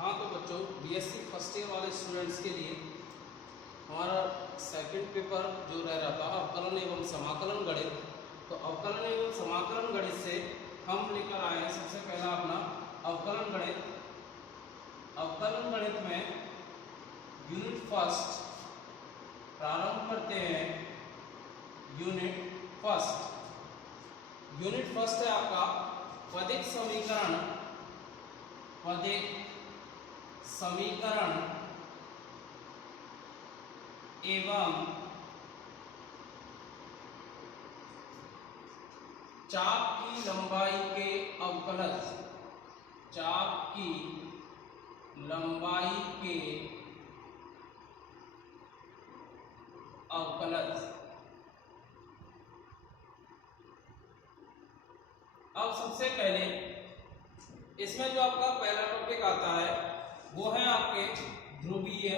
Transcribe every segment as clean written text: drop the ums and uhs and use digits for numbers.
हाँ तो बच्चों बीएससी फर्स्ट ईयर वाले स्टूडेंट्स के लिए हमारा सेकंड पेपर जो रह रहा था अवकलन एवं समाकलन गणित। तो अवकलन एवं समाकलन गणित से हम लेकर आए हैं सबसे पहला अपना अवकलन गणित। अवकलन गणित में यूनिट फर्स्ट प्रारंभ करते हैं। यूनिट फर्स्ट है आपका पदिक समीकरण। पदिक समीकरण एवं चाप की लंबाई के अवकलज। चाप की लंबाई के अवकलज। अब सबसे पहले इसमें जो आपका पहला टॉपिक आता है वो है आपके ध्रुवीय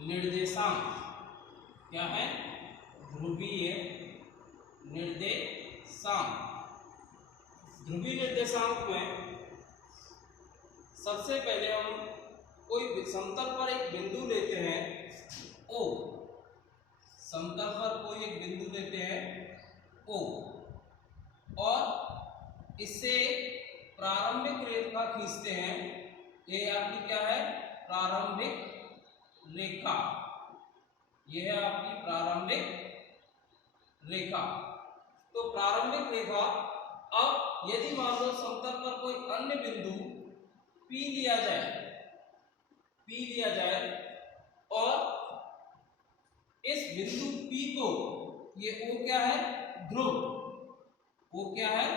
निर्देशांक। क्या है? ध्रुवीय निर्देशांक। ध्रुवीय निर्देशांक में सबसे पहले हम कोई समतल पर एक बिंदु लेते हैं O। समतल पर कोई एक बिंदु लेते हैं O और इससे प्रारंभिक रेखा खींचते हैं। ये आपकी क्या है? प्रारंभिक रेखा। यह है आपकी प्रारंभिक रेखा। तो प्रारंभिक रेखा, अब यदि मान लो समतल पर कोई अन्य बिंदु P लिया जाए और इस बिंदु P को, ये O क्या है? ध्रुव। O क्या है?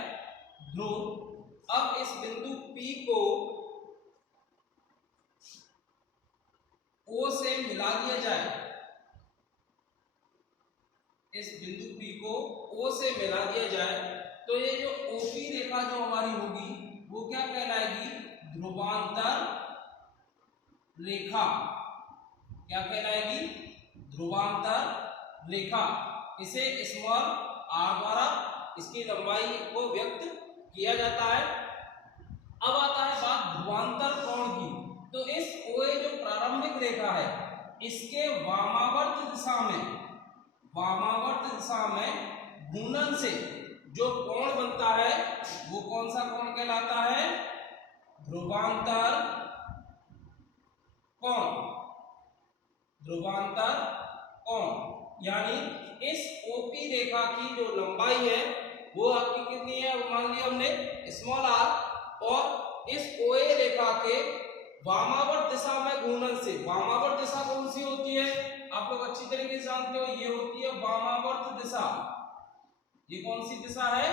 ध्रुव। अब इस बिंदु P को O से मिला दिया जाए। इस बिंदु P को O से मिला दिया जाए तो ये जो OP रेखा जो हमारी होगी वो क्या कहलाएगी? ध्रुवांतर रेखा। क्या कहलाएगी? ध्रुवांतर रेखा। इसे स्मॉल r द्वारा इसकी लंबाई को व्यक्त किया जाता है। अब आता है बात ध्रुवांतर कोण की। तो इस OA जो प्रारंभिक रेखा है इसके वामावर्त दिशा में घूर्णन से जो कोण बनता है वो कौन सा कोण कहलाता है? ध्रुवांतर कोण। ध्रुवांतर कोण यानी इस OP रेखा की जो लंबाई है वो आपकी कितनी है? मान लिया हमने स्मॉल r, और इस OA रेखा के वामावर्त दिशा में घूर्णन से। वामावर्त दिशा कौन सी होती है? आप लोग अच्छी तरीके से जानते हो, ये होती है वामावर्त दिशा। ये कौन सी दिशा है?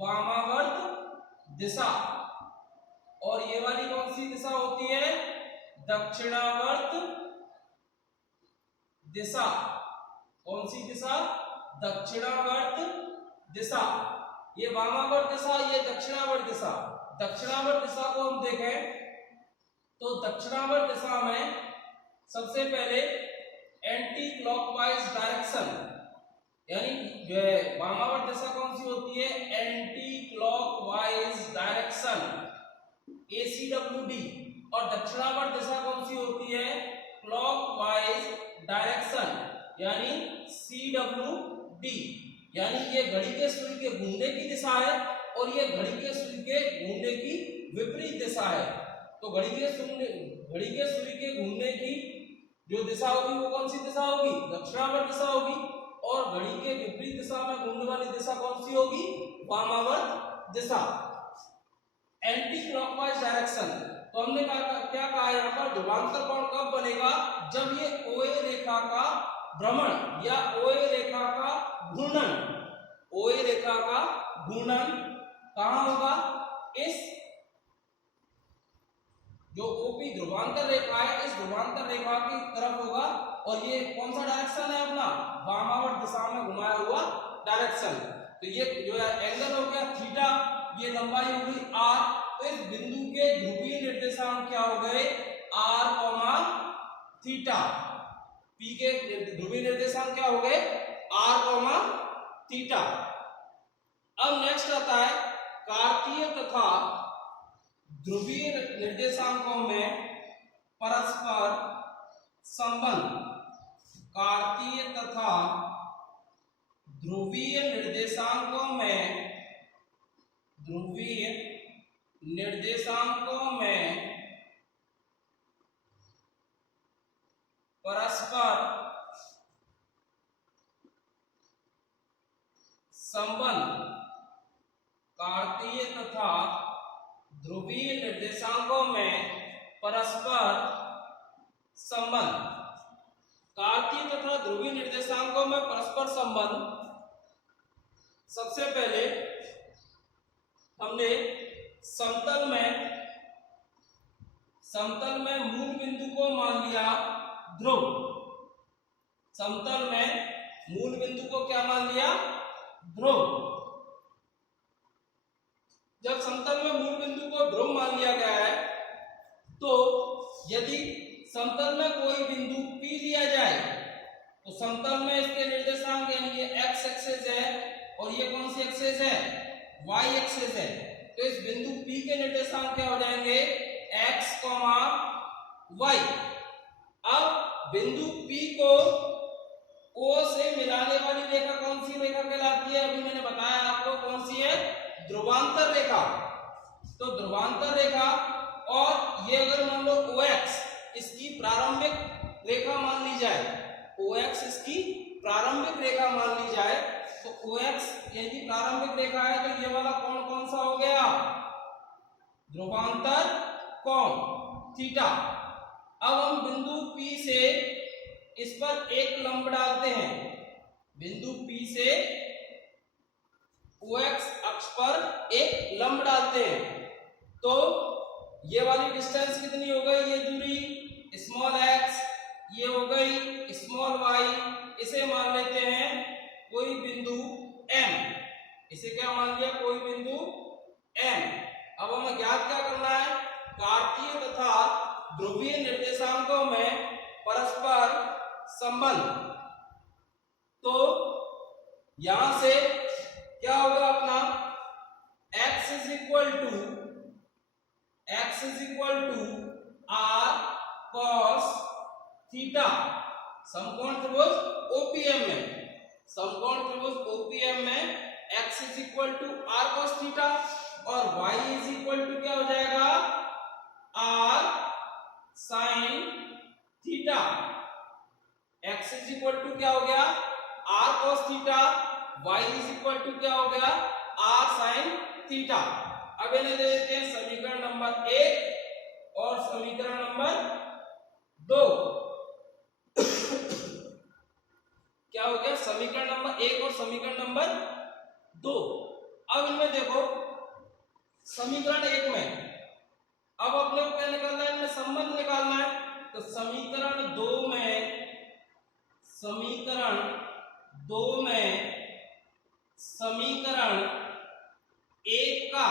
वामावर्त दिशा। और ये वाली कौन सी दिशा होती है? दक्षिणावर्त दिशा। कौन सी दिशा? दक्षिणावर्त दिशा। ये वामावर्त दिशा, ये दक्षिणावर्त दिशा। दक्षिणावर्त दिशा को हम देखें तो दक्षिणावर्त दिशा में सबसे पहले एंटी क्लॉकवाइज डायरेक्शन, यानी वामावर्त दिशा कौन सी होती है? Anti clockwise direction, ACWD। और दक्षिणावर्त दिशा कौन सी होती है? क्लॉकवाइज डायरेक्शन, यानी CWD। यानी ये घड़ी के सुई के घूमने की दिशा है और ये घड़ी के सुई के घूमने की विपरीत दिशा है। तो घड़ी के सुई के घूमने की जो दिशा होगी वो कौन सी दिशा होगी? दक्षिणावर्त दिशा होगी। और घड़ी के विपरीत दिशा में घूमने वाली दिशा कौन सी होगी? वामावर्त दिशा, एंटी क्लॉकवाइज डायरेक्शन। तो हमने क्या कहा यहाँ पर? ध्रुवांतर कोण कब बनेगा? जब ये OA रेखा का भ्रमण या OA रेखा का घूर्णन, OA रेखा का घूर्णन कहाँ होगा? इस जो OP ध्रुवांतर रेखा है इस ध्रुवांतर रेखा की तरफ होगा। और ये कौन सा डायरेक्शन है अपना? वामावर्त दिशा में घुमाया हुआ डायरेक्शन। तो ये जो एंगल हो गया थीटा, ये लंबाई हो गई r। तो इस बिंदु के ध्रुवीय निर्देशांक क्या हो गए? r, theta. P के ध्रुवीय निर्देशांक क्या हो गए? r, theta. अब नेक्स्ट आता है कार्तीय तथा ध्रुवीय निर्देशांकों में परस्पर संबंध कार्तीय तथा ध्रुवीय निर्देशांकों में परस्पर संबंध कार्तीय तथा ध्रुवीय निर्देशांकों में परस्पर संबंध कार्तीय तथा ध्रुवीय निर्देशांकों में परस्पर संबंध। सबसे पहले हमने समतल में मूल बिंदु को मान लिया ध्रुव। समतल में मूल बिंदु को क्या मान लिया? ध्रुव। जब समतल में मूल बिंदु को ध्रुव मान लिया गया है तो यदि समतल में कोई बिंदु P दिया जाए तो समतल में इसके निर्देशांक यानी ये x एक्सिस है और ये कौन सी एक्सिस है? y एक्सिस है। तो इस बिंदु P के निर्देशांक क्या हो जाएंगे? x, y। अब बिंदु P को O से मिलाने वाली रेखा कौन सी रेखा कहलाती है? अभी मैंने बताया आपको कौन सी है? ध्रुवांतर रेखा। तो ध्रुवांतर रेखा, और ये अगर मान लो OX इसकी प्रारंभिक रेखा मान ली जाए, OX इसकी प्रारंभिक रेखा मान ली जाए, तो OX यदि प्रारंभिक रेखा है तो ये वाला कोण कौन सा हो गया? ध्रुवांतर कोण थीटा। अब हम बिंदु P से इस पर एक लंब डालते हैं। बिंदु P से OX अक्ष पर एक लंब डालते हैं तो ये वाली डिस्टेंस कितनी हो गई? ये दूरी स्मॉल x, ये हो गई स्मॉल y। इसे मान लेते हैं कोई बिंदु M। इसे क्या मान लिया? कोई बिंदु M। अब हमें ज्ञात क्या करना है? कार्तीय तथा ध्रुवीय निर्देशांकों में परस्पर संबंध। तो यहां से क्या होगा अपना? x is equal to r cos theta. समकोण त्रिभुज OPM में x is equal to r cos theta और y इज इक्वल टू क्या हो जाएगा? r sin theta. x is equal to क्या हो गया? r cos theta, y is equal to क्या हो गया? r sin theta. अब इन्हें दे देते हैं समीकरण नंबर 1 और समीकरण नंबर 2। क्या हो गया? समीकरण नंबर 1 और समीकरण नंबर 2। अब इनमें देखो समीकरण 1 में अब अपने को क्या निकालना है? इनमें संबंध निकालना है। तो समीकरण 2 में समीकरण 1 का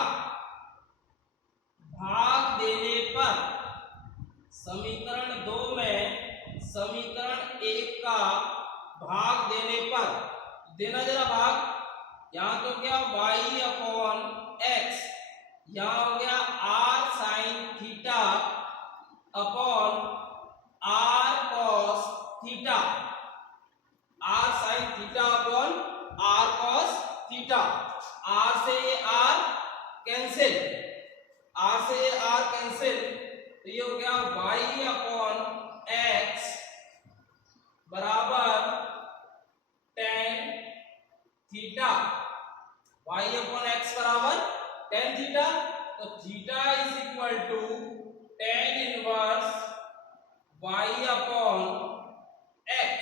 भाग देने पर, समीकरण 2 में समीकरण 1 का भाग देने पर, देना जरा भाग। यहां तो क्या? y अपॉन x, यहां हो गया r sin theta upon r cos theta. r sin theta upon r cos theta. r से ये r कैंसिल, तो ये हो गया y अपॉन x बराबर tan theta. y upon x बराबर tan थीटा। तो theta is equal to tan inverse y upon x।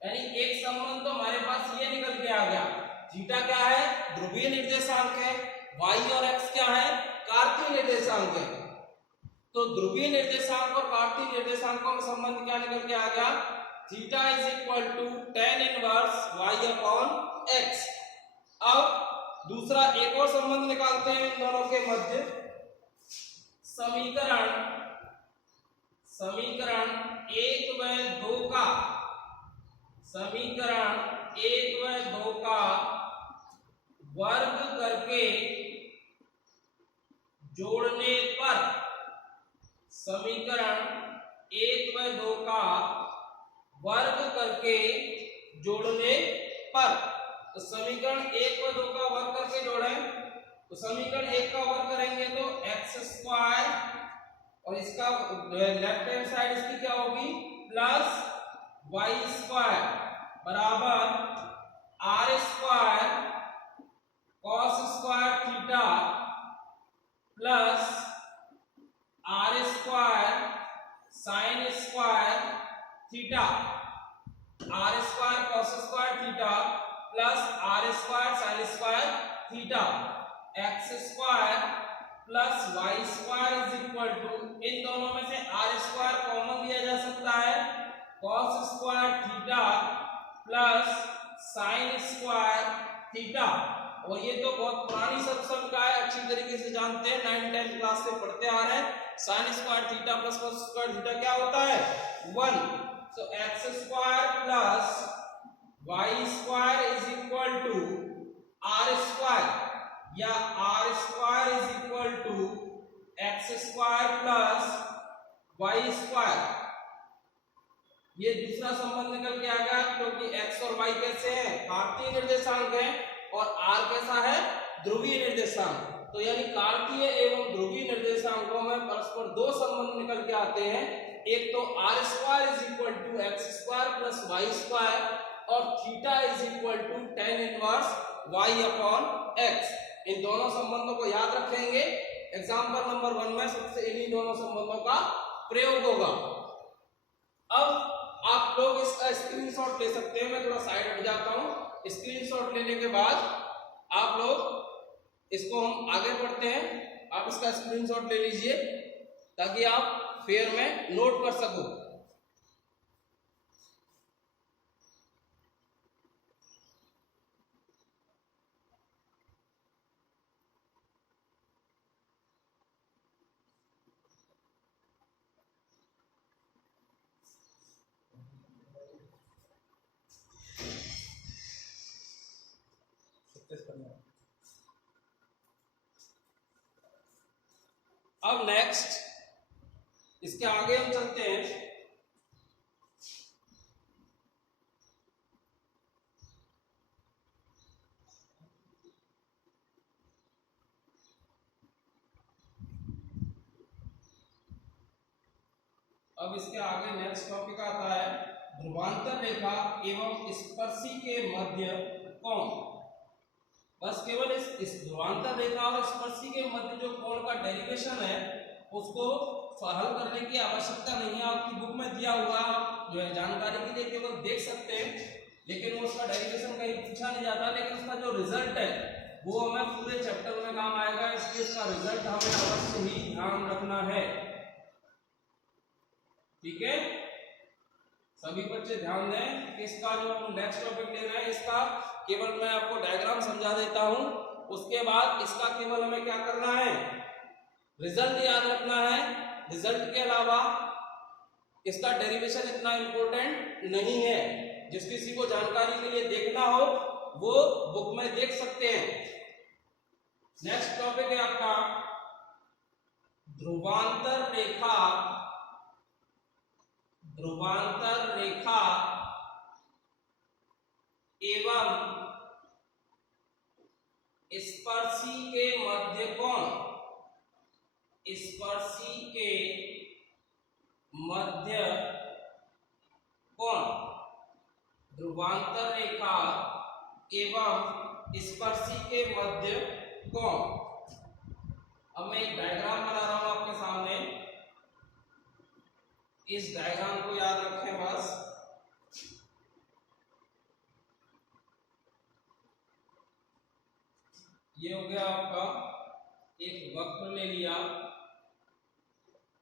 यानी एक संबंध तो हमारे पास ये निकल के आ गया। थीटा क्या है? ध्रुवीय निर्देशांक है। y और x क्या है? कार्तीय निर्देशांक है। तो ध्रुवीय निर्देशांक और कार्तीय निर्देशांकों में संबंध क्या निकल के आ गया? Theta is equal to tan inverse y upon x। अब दूसरा एक और संबंध निकालते हैं इन दोनों के मध्य। समीकरण 1 व 2 का, समीकरण 1 व 2 का वर्ग करके जोड़ने पर समीकरण 1 व 2 का वर्ग करके जोड़ने पर, तो समीकरण 1 व 2 का वर्ग करके जोड़ें, तो समीकरण 1 का वर्ग करेंगे तो एक्स स्क्वायर और इसका लेफ्ट हैंड साइड इसकी क्या होगी प्लस वाई स्क्वायर बराबर r square cos square theta plus r square sine square theta, r square cos square theta plus r square sine square theta, x square plus y square is equal to, इन दोनों में से are square common लिया जा सकता है, cos square theta plus sign square theta. और ये तो बहुत पुरानी सब का है, अच्छी तरीके से जानते हैं, 9th 10th क्लास से पढ़ते आ रहे हैं। Sine square theta plus cos square theta क्या होता है 1, so x square plus y square is equal to r square या r square is equal to x square plus y square. ये दूसरा संबंध निकल के आ गया क्योंकि x और y कैसे हैं कार्तीय निर्देशांक हैं और r कैसा है ध्रुवीय निर्देशांक, तो यानी कार्तीय एवं ध्रुवीय निर्देशांकों में परस्पर दो संबंध निकल के आते हैं, एक तो r square is equal to x square plus y square और theta is equal to tan inverse y upon x। इन दोनों संबंधों को याद रखेंगे, एग्जाम्पल नंबर 1 में सबसे इन्हीं दोनों संबंधों का प्रयोग होगा। अब आप लोग इसका स्क्रीनशॉट ले सकते हैं, मैं थोड़ा साइड हट जाता हूं। स्क्रीनशॉट लेने के बाद आप लोग इसको हम आगे बढ़ते हैं, आप इसका स्क्रीनशॉट ले लीजिए ताकि आप फेयर में नोट कर सको। अब नेक्स्ट इसके आगे हम चलते हैं। अब इसके आगे नेक्स्ट टॉपिक आता है ध्रुवांतर रेखा एवं स्पर्शी के मध्य कोण। बस केवल इस ध्रुवांतर रेखा और स्पर्शी के मध्य जो कोण का डेरिवेशन है उसको हल करने की आवश्यकता नहीं है, आपकी बुक में दिया हुआ जो है जानकारी के लिए केवल देख सकते हैं, लेकिन वो उसका डेरिवेशन कहीं पूछा नहीं जाता, लेकिन उसका जो रिजल्ट है वो हमें पूरे चैप्टर में काम आएगा, इसलिए इसका रिजल्ट हमें अवश्य ही ध्यान रखना है। ठीक है, सभी बच्चे ध्यान दें कि इसका जो नेक्स्ट टॉपिक लेना है इसका केवल मैं आपको डायग्राम समझा देता हूं, उसके बाद इसका केवल हमें क्या करना है रिजल्ट याद रखना है। रिजल्ट के अलावा इसका डेरिवेशन इतना इंपॉर्टेंट नहीं है, जिस किसी को जानकारी के लिए देखना हो वो बुक में देख सकते हैं। नेक्स्ट टॉपिक है आपका ध्रुवांतर रेखा, ध्रुवांतर रेखा एवं स्पर्शी के मध्य कोण, स्पर्शी के मध्य कोण, ध्रुवांतर रेखा एवं स्पर्शी के मध्य कोण। अब मैं एक डायग्राम बना रहा हूं आपके सामने, इस डायग्राम को याद रखें बस। ये हो गया आपका एक वक्र ले लिया,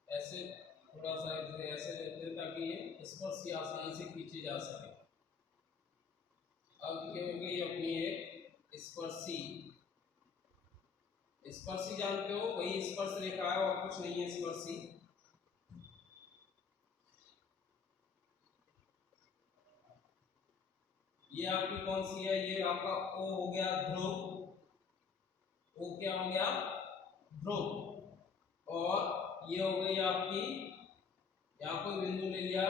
ऐसे थोड़ा सा ऐसे लेते हैं ताकि ये स्पर्शी आसानी से खींची जा सके। अब ये हो गई अपनी एक स्पर्शी, स्पर्शी जानते हो वही स्पर्श रेखा है और कुछ नहीं है स्पर्शी। ये आपकी कौन सी है, ये आपका ओ हो गया ध्रुव, ओ क्या हो गया ध्रुव। और ये हो गई आपकी, यहाँ कोई बिंदु ले लिया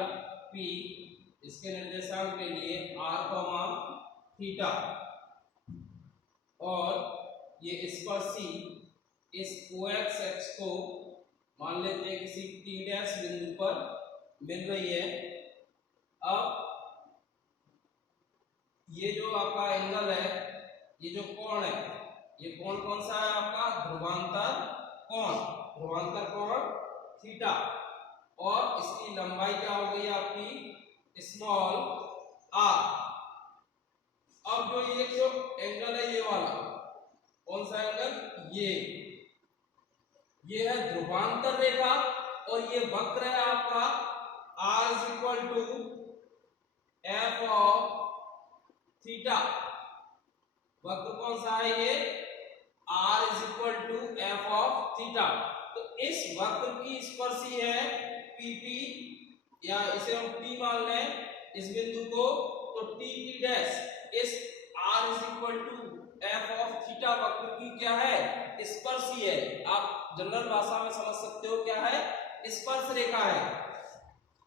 P, इसके निर्देशांक के लिए r, थीटा, और ये स्पर्शी इस OX एक्स को मान लेते हैं किसी T' बिंदु पर मिल रही है। अब ये जो आपका एंगल है, ये जो कोण है, ये कोण कौन सा है आपका? ध्रुवांतर कोण, ध्रुवांतर कोण थीटा, और इसकी लंबाई क्या हो गई आपकी? Small r। अब जो ये जो एंगल है ये वाला, कौन सा एंगल? ये है ध्रुवांतर रेखा, और ये वक्र है आपका r is equal to F of theta. वक्र कौन सा है? ये r is equal to F of theta. तो इस वक्र की स्पर्शी है PP, या इसे हम T मान लें इस बिंदु को, तो TP डैश इस r is equal to F of theta वक्र की क्या है? स्पर्शी है। आप जनरल भाषा में समझ सकते हो क्या है? स्पर्श रेखा है।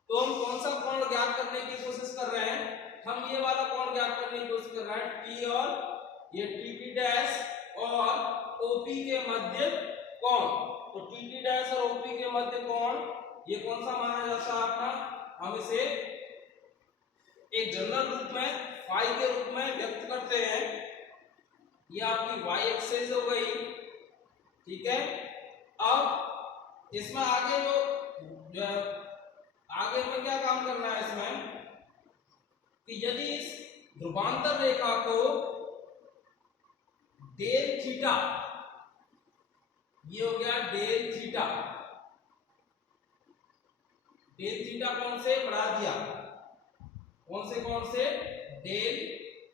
तो हम कौन सा कोण ज्ञात करने की कोशिश कर रहे हैं? हम ये वाला कोण ज्ञात करने की कोशिश कर रहे हैं, T और ये TP डैश और OP के मध्य कोण। तो TP डैश और OP के मध्य कोण ये कौन सा माना जाता है आपका? हम इसे एक जनरल रूप में फाई के रूप में व्यक्त करते हैं। ये आपकी y एक्सिस हो गई, ठीक है। अब इसमें आगे जो आगे में क्या काम करना है इसमें, कि यदि इस ध्रुवांतर रेखा को डेल थीटा, ये हो गया डेल थीटा, डेल थीटा कौन से बढ़ा दिया? कौन से? डेल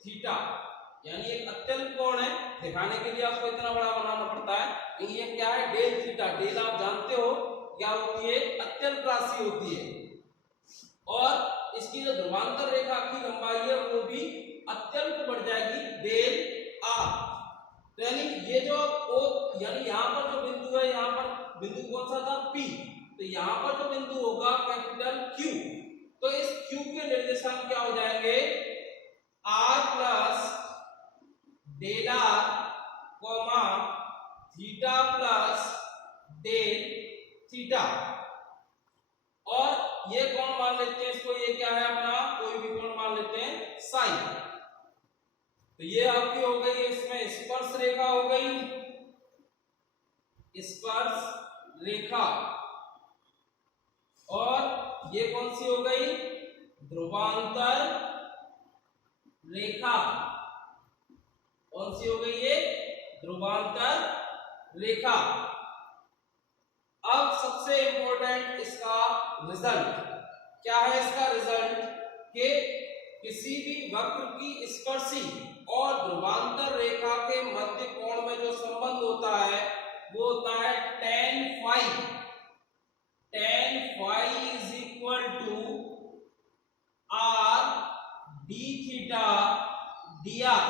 थीटा, यानी एक अत्यल्प कोण है, दिखाने के लिए आपको इतना बड़ा बनाना पड़ता है। ये क्या है? Del theta. डेल आप जानते हो क्या होती है? अत्यल्प राशि होती है। और इसकी जो ध्रुवांतर रेखा की लंबाई है वो भी अत्यल्प बढ़ जाएगी, डेल r। यानी ये जो O, यानी यहाँ पर जो बिंदु है, यहाँ पर बिंदु कौन सा था? P। तो यहाँ पर जो बिंदु होगा कैपिटल Q, तो इस Q के निर्देशांक क्या हो जाएंगे? r plus del r, theta plus del theta. और ये कोण मान लेते हैं इसको, ये क्या है अपना? कोई भी कोण मान लेते हैं साइन। तो ये आपकी हो गई, इसमें स्पर्श रेखा हो गई, स्पर्श रेखा। और ये कौन सी हो गई? ध्रुवांतर रेखा। कौन सी हो गई ये? ध्रुवांतर रेखा। अब सबसे इंपॉर्टेंट इसका रिजल्ट क्या है? इसका रिजल्ट कि किसी भी वक्र की स्पर्शी और ध्रुवांतर रेखा के मध्य कोण में जो संबंध होता है वो होता है tan phi। tan phi is equal to r d theta dr,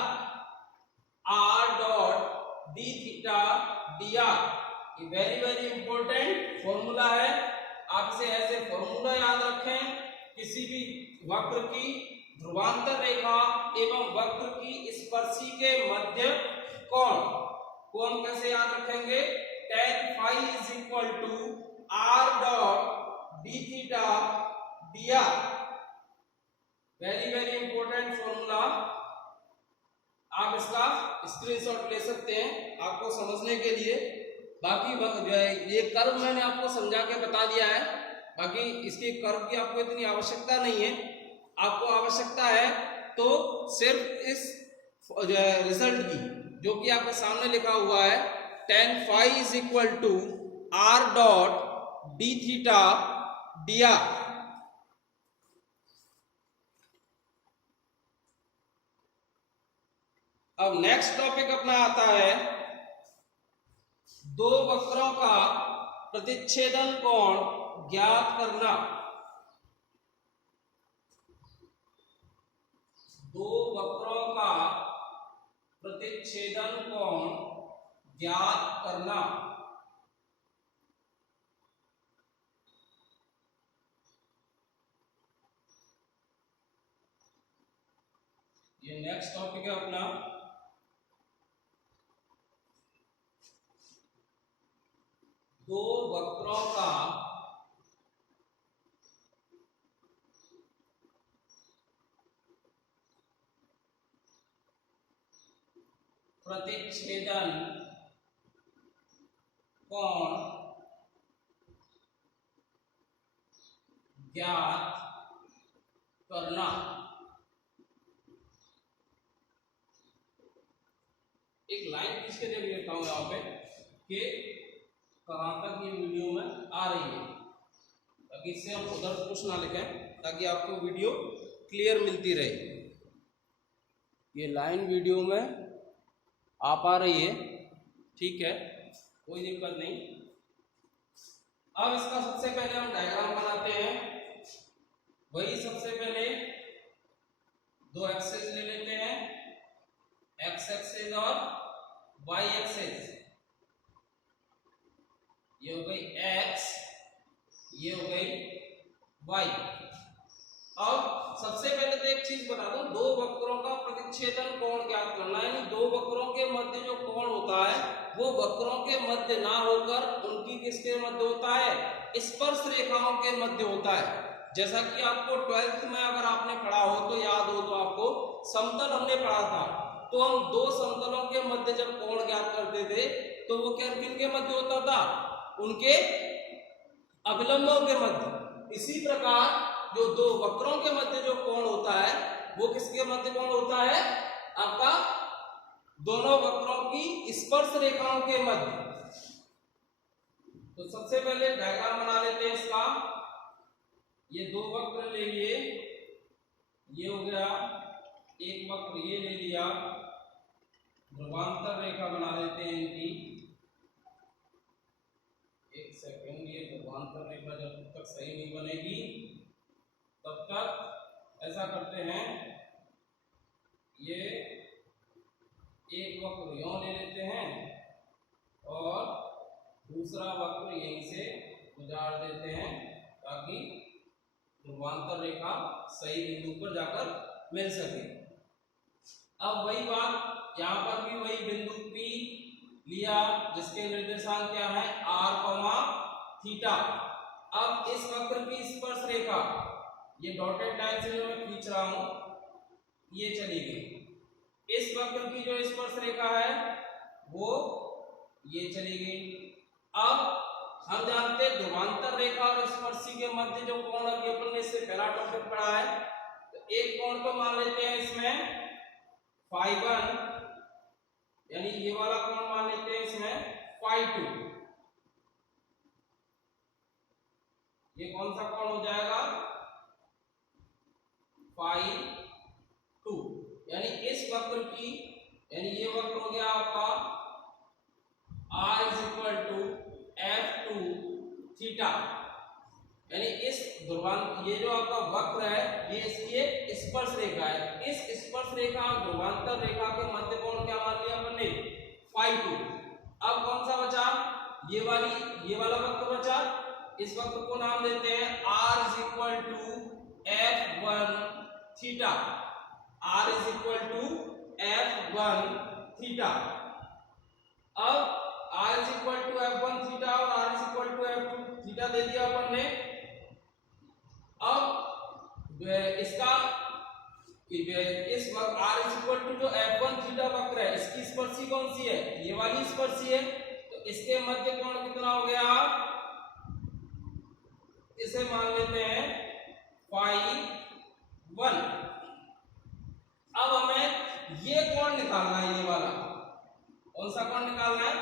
r dot d theta dr। ये वेरी इंपॉर्टेंट फॉर्मूला है, आप इसे ऐसे फॉर्मूला याद रखें। किसी भी वक्र की ध्रुवांतर रेखा एवं वक्र की स्पर्शी के मध्य कोण को हम कैसे याद रखेंगे? tan phi is equal to r dot d theta dr। Very important formula, आप इसका स्क्रीनशॉट ले सकते हैं आपको समझने के लिए। बाकी ये कर्व मैंने आपको समझा के बता दिया है, बाकी इसके कर्व की आपको इतनी आवश्यकता नहीं है। आपको आवश्यकता है तो सिर्फ इस रिजल्ट की, जो कि आपके सामने लिखा हुआ है, tan phi is equal to r dot d theta dr। अब नेक्स्ट टॉपिक अपना आता है दो वक्रों का प्रतिच्छेदन कोण ज्ञात करना। दो वक्रों का प्रतिच्छेदन कोण ज्ञात करना। ये नेक्स्ट टॉपिक है अपना दो वक्रों का प्रतिच्छेदन कोण ज्ञात करना। एक लाइन खींच के देख लेता हूं यहाँ पे कि कहां तक ये वीडियो में आ रही है, ताकि इससे हम उधर कुछ ना लिखें, ताकि आपको वीडियो क्लियर मिलती रहे। ये लाइन वीडियो में आ पा रही है, ठीक है, कोई दिक्कत नहीं। अब इसका सबसे पहले हम डायग्राम बनाते हैं। वही सबसे पहले दो एक्सेस ले लेते हैं, एक्स एक्सेस और वाई एक्सेस। ये हो गई एक्स, ये हो गई वाई। अब सबसे पहले तो एक चीज बता दूं, दो वक्रों का प्रतिच्छेदन कोण ज्ञात करना, यानी दो वक्रों के मध्य जो कोण होता है वो वक्रों के मध्य ना होकर उनकी किसके मध्य होता है, स्पर्श रेखाओं के मध्य होता है। जैसा कि आपको 12th में अगर आपने पढ़ा हो तो याद हो तो आपको समतल हमने पढ़ा था, तो हम दो समतलों के मध्य जब कोण ज्ञात करते थे तो वो किनके मध्य होता था, उनके अभिलंबों के मध्य। इसी प्रकार जो दो वक्रों के मध्य जो कोण होता है वो किसके मध्य कोण होता है, आपका दोनों वक्रों की स्पर्श रेखाओं के मध्य। तो सबसे पहले डायग्राम बना लेते हैं इसका। ये दो वक्र ले लिए, ये हो गया एक वक्र, ये ले लिया, ध्रुवांतर रेखा बना लेते हैं इनकी। एक सेकंड, ये ध्रुवांतर रेखा जब तक सही नहीं बनेगी तब तक ऐसा करते हैं, ये एक वक्र यूं ले लेते हैं और दूसरा वक्र यहीं से गुजार देते हैं, ताकि ध्रुवांतर रेखा सही बिंदु पर जाकर मिल सके। अब वही बात यहाँ पर भी वही बिंदु P लिया जिसके निर्देशांक क्या है r, थीटा। अब इस वक्र की स्पर्श रेखा, ये डॉटेड लाइन से जो मैं खींच रहा हूं, ये चली गई। इस वक्र की जो स्पर्श रेखा है वो ये चली गई। अब हम जानते हैं ध्रुवांतर रेखा और स्पर्शी के मध्य जो कोण अभी अपन ने इससे पहला टॉपिक पढ़ा है, तो एक कोण को मान लेते हैं इसमें φ1, यानी ये वाला कोण मान लेते हैं इसमें φ2। ये कौन सा कोण हो जाएगा, φ2। यानी इस वक्र की, यानी ये वक्र हो गया आपका r = f2 थीटा, यानी इस ध्रुवांतर, ये जो आपका वक्र है ये इसकी एक स्पर्श रेखा है। इस स्पर्श रेखा और ध्रुवांतर रेखा के मध्य कोण क्या मान लिया अपन ने, φ2। अब कौन सा बचा, ये वाला वक्र बचा। इस वक्र को नाम देते हैं r = f1 theta, r = f1 theta. अब r = f1 थीटा और r = f2 थीटा दे दिया अपन ने। अब इसका इस वक्र r जो f1 थीटा वक्र है इसकी स्पर्शी कौन सी है, ये वाली स्पर्शी है, तो इसके मध्य कोण कितना हो गया, इसे मान लेते हैं φ1। अब हमें ये कोण निकालना है, ये वाला कौन सा कोण निकालना है,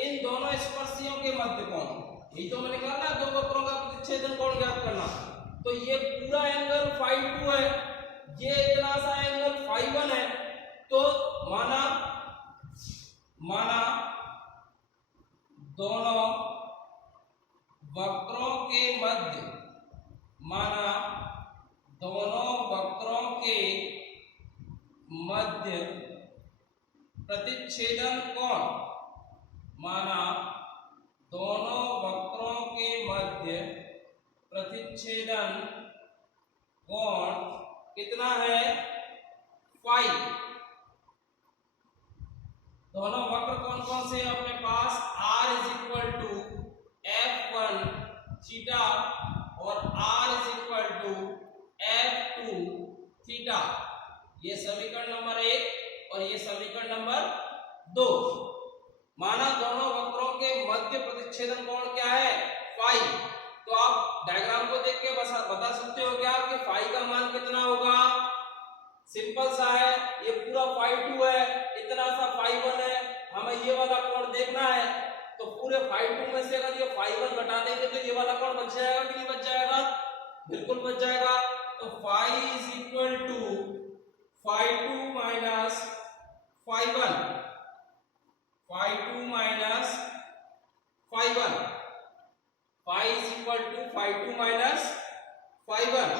इन दोनों स्पर्शियों के मध्य कोण, यही तो हमें निकालना है, दो वक्रों का प्रतिच्छेदन कोण ज्ञात करना। तो ये पूरा एंगल φ2 है, ये इतना सा एंगल φ1 है, तो माना दोनों वक्रों के मध्य, माना दोनों वक्रों के मध्य प्रतिच्छेदन कोण, माना दोनों वक्रों के मध्य प्रतिच्छेदन कोण कितना है, फाई। दोनों वक्र कौन कौन से हैं अपने पास, r is equal to f1 theta और r is equal to f2 theta. ये समीकरण नंबर 1 और ये समीकरण नंबर 2। माना दोनों वक्रों के मध्य प्रतिच्छेदन कोण क्या है, फाई। तो आप डायग्राम को देख के बता सकते हो क्या कि फाई का मान कितना होगा। सिंपल सा है, ये पूरा फाई 2 है, इतना सा फाई 1 है, हमें ये वाला कोण देखना है। तो पूरे फाई 2 में से अगर ये फाई 1 घटा देंगे तो ये वाला कोण बच जाएगा कि नहीं बच जाएगा, बिल्कुल बच जाएगा। तो phi is equal to phi 2 minus phi 1, phi 2 minus phi 1, phi is equal to phi 2 minus phi 1।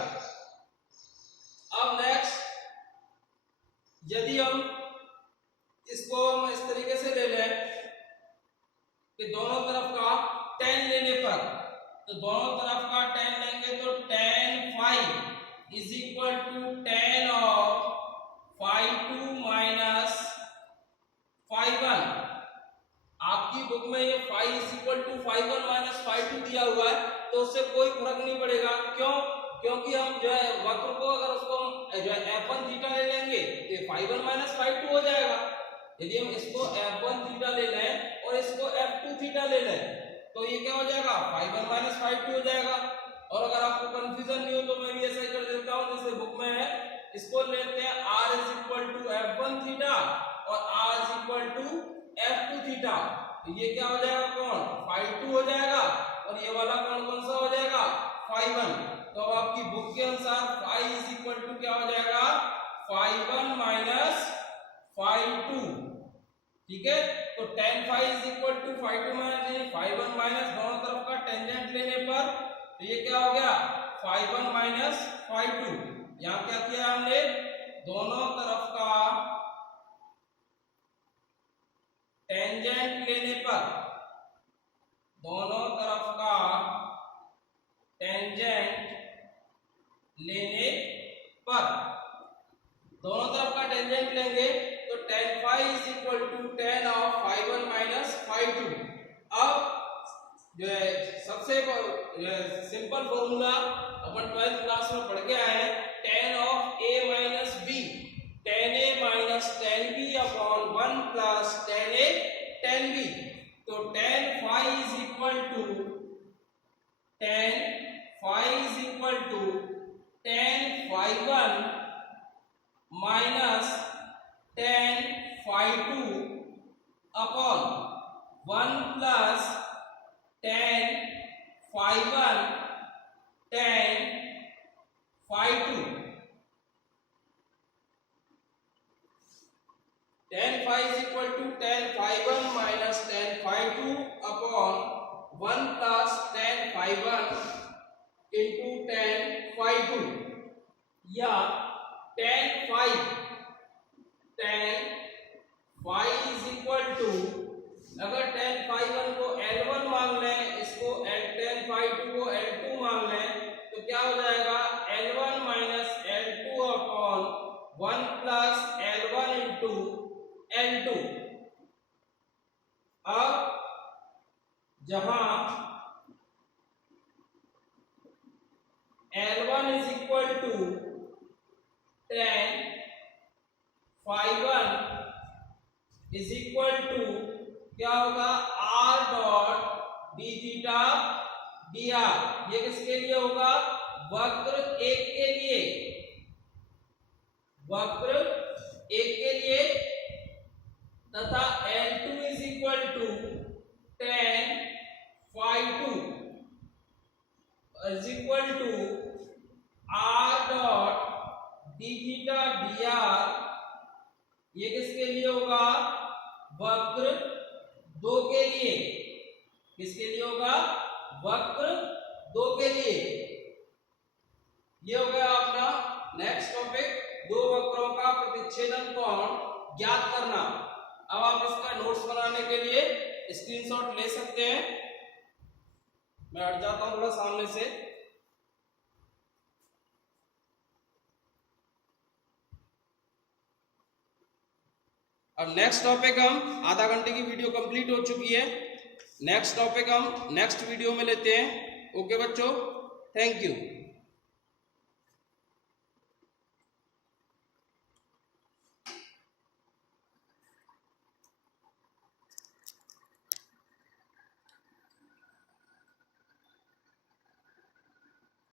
अब नेक्स्ट यदि हम इसको इस तरीके से ले लें कि दोनों तरफ का tan लेने पर, तो दोनों तरफ का tan लेंगे तो tan phi is equal to tan of phi 2 minus phi 1। आपकी बुक में ये phi is equal to phi 1 minus phi 2 दिया हुआ है, तो उससे कोई फर्क नहीं पड़ेगा। क्यों? क्योंकि हम जो है वक्र को अगर उसको हम जो है f1 थीटा ले लेंगे तो ये फाई 1 माइनस फाई 2 हो जाएगा। यदि हम इसको f1 थीटा ले लें और इसको f2 थीटा ले लें तो ये क्या हो जाएगा, फाई 1 माइनस फाई 2 हो जाएगा। और अगर आपको कंफ्यूजन नहीं हो तो मैं भी ऐसा ही कर देता हूं, जैसे बुक में है, इसको लेते हैं r is equal to f1 theta और r is equal to f2 theta. तो ये क्या हो जाएगा, कोण फाई 2 हो जाएगा और ये वाला कोण कौन सा हो जाएगा, फाई 1। तो अब आपकी बुक के अनुसार फाई इज इक्वल टू क्या हो जाएगा, फाई 1 माइनस फाई 2। ठीक है, तो tan phi is equal to phi 2 minus phi 1 minus दोनों तरफ का टेंजेंट लेने पर तो ये क्या हो गया, फाई 1 माइनस फाई 2। यहाँ क्या किया हमने, दोनों तरफ का टेंजेंट लेने पर, दोनों तरफ का टेंजेंट लेने पर, दोनों तरफ का टेंजेंट लेंगे तो tan phi is equal to tan of phi 1 minus phi 2। अब जो है सबसे सिंपल फॉर्मूला अपन 12th क्लास में पढ़ के आए हैं, tan of a minus b, tan a minus tan b upon 1 plus tan a tan b। तो tan phi is equal to tan phi is equal to tan phi 1 minus tan phi 2 upon 1 plus tan phi 1 tan phi 2। tan phi is equal to tan phi 1 minus tan phi 2 upon 1 plus tan phi 1 into tan phi 2, या tan phi is equal to, अगर tan phi 1 को L1 मान लें, इसको tan phi 2 को L2 मान लें, तो क्या हो जाएगा, L1 minus L2 upon 1 plus L1 into L2। अब जहां L1 is equal to tan phi 1 is equal to क्या होगा, r dot D theta D R. ये किसके लिए होगा, वक्र एक के लिए, वक्र एक के लिए, तथा L2 is equal to tan phi 2 is equal to r dot D theta D R. ये किसके लिए होगा, वक्र 2 के लिए। किसके लिए होगा, वक्र 2 के लिए। ये हो गया अपना नेक्स्ट टॉपिक, दो वक्रों का प्रतिच्छेदन कोण ज्ञात करना। अब आप इसका नोट्स बनाने के लिए स्क्रीनशॉट ले सकते हैं। मैं हट जाता हूं थोड़ा सामने से। अब नेक्स्ट टॉपिक हम आधा घंटे की वीडियो कंप्लीट हो चुकी है, नेक्स्ट टॉपिक हम नेक्स्ट वीडियो में लेते हैं। ओके बच्चों, थैंक यू।